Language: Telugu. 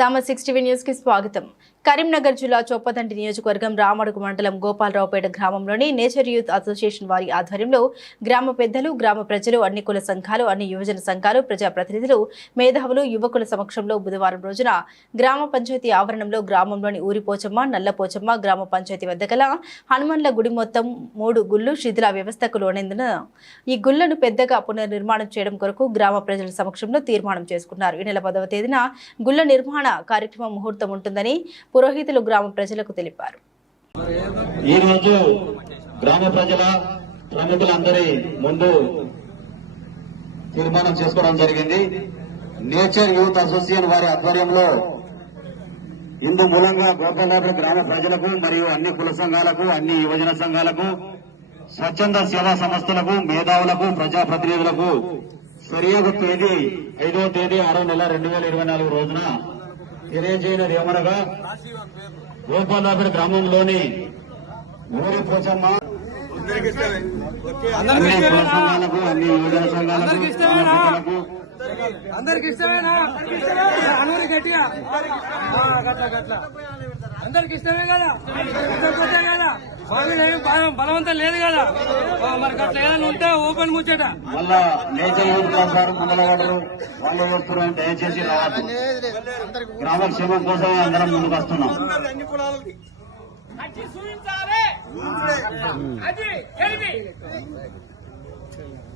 సామ సిక్స్ టీవీ న్యూస్కి స్వాగతం. కరీంనగర్ జిల్లా చొప్పదండి నియోజకవర్గం రామడుగు మండలం గోపాలరావుపేట గ్రామంలోని నేచర్ యూత్ అసోసియేషన్ వారి ఆధ్వర్యంలో గ్రామ పెద్దలు గ్రామ ప్రజలు అన్ని కుల సంఘాలు అన్ని యువజన సంఘాలు ప్రజాప్రతినిధులు మేధావులు యువకుల సమక్షంలో బుధవారం రోజున గ్రామ పంచాయతీ ఆవరణంలో గ్రామంలోని ఊరిపోచమ్మ నల్లపోచమ్మ గ్రామ పంచాయతీ వద్ద గల హనుమన్ల గుడి మొత్తం మూడు గుళ్ళు శిథిల వ్యవస్థకు లోనేందున ఈ గుళ్ళను పెద్దగా పునర్నిర్మాణం చేయడం కొరకు గ్రామ ప్రజల సమక్షంలో తీర్మానం చేసుకున్నారు. ఈ నెల పదవ తేదీన గుళ్ళ నిర్మాణ కార్యక్రమం ముహూర్తం ఉంటుందని పురోహితులు గ్రామ ప్రజలకు తెలిపారు. ఈ రోజు గ్రామ ప్రజల ప్రముఖులందరి ముందు తీర్మానం చేసుకోవడం జరిగింది. నేచర్ యూత్ అసోసియేషన్ వారి ఆధ్వర్యంలో ఇందు మూలంగా గోపాలరావు గ్రామ ప్రజలకు మరియు అన్ని కుల సంఘాలకు అన్ని యువజన సంఘాలకు స్వచ్ఛంద సేవా సంస్థలకు మేధావులకు ప్రజాప్రతినిధులకు సరియగు తేదీ ఐదో తేదీ ఆరో నెల రెండు వేల ఇరవై నాలుగు రోజున తెలియజేయనది ఏమనగా? గోపాలరాపేట గ్రామంలోని ఊరి పోచమ్మ. అన్ని కుల సంఘాలకు అన్ని యువజన సంఘాలకు అందరికి ఇష్టమేనా? అనూరి గట్టిగా గట్ల గట్ల. అందరికి ఇష్టమే కదా? ఇష్టపోతే కదా? బలవంతం లేదు కదా? మరి గట్ల ఏదైనా ఉంటే ఓపెన్ ముచ్చట. మళ్ళా వాళ్ళు దయచేసి రావద్దు. గ్రామక్షేమం కోసం అందరం ముందుకు వస్తున్నాం.